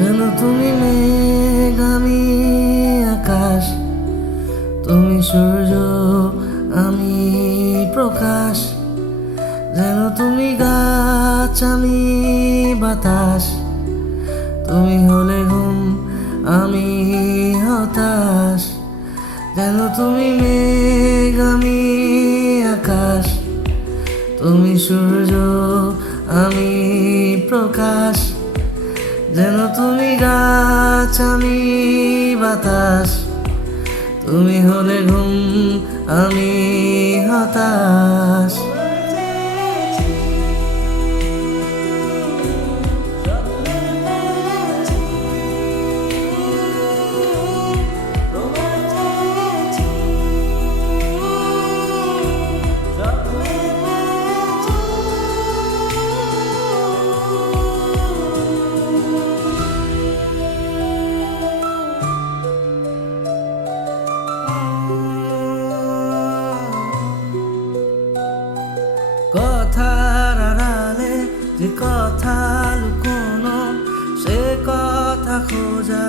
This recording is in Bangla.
যেন তুমি মেঘ আমি আকাশ, তুমি সূর্য আমি প্রকাশ। যেন তুমি গাছ আমি বাতাস, তুমি হলে ঘুম আমি হতাশ। যেন তুমি মেঘ আমি আকাশ, তুমি সূর্য আমি প্রকাশ। যেন তুমি গাছ আমি বাতাস, তুমি হলে ঘুম আমি হতাশ। কথার আড়ালে যে কথা লুকোনো, সে কথা খোঁজা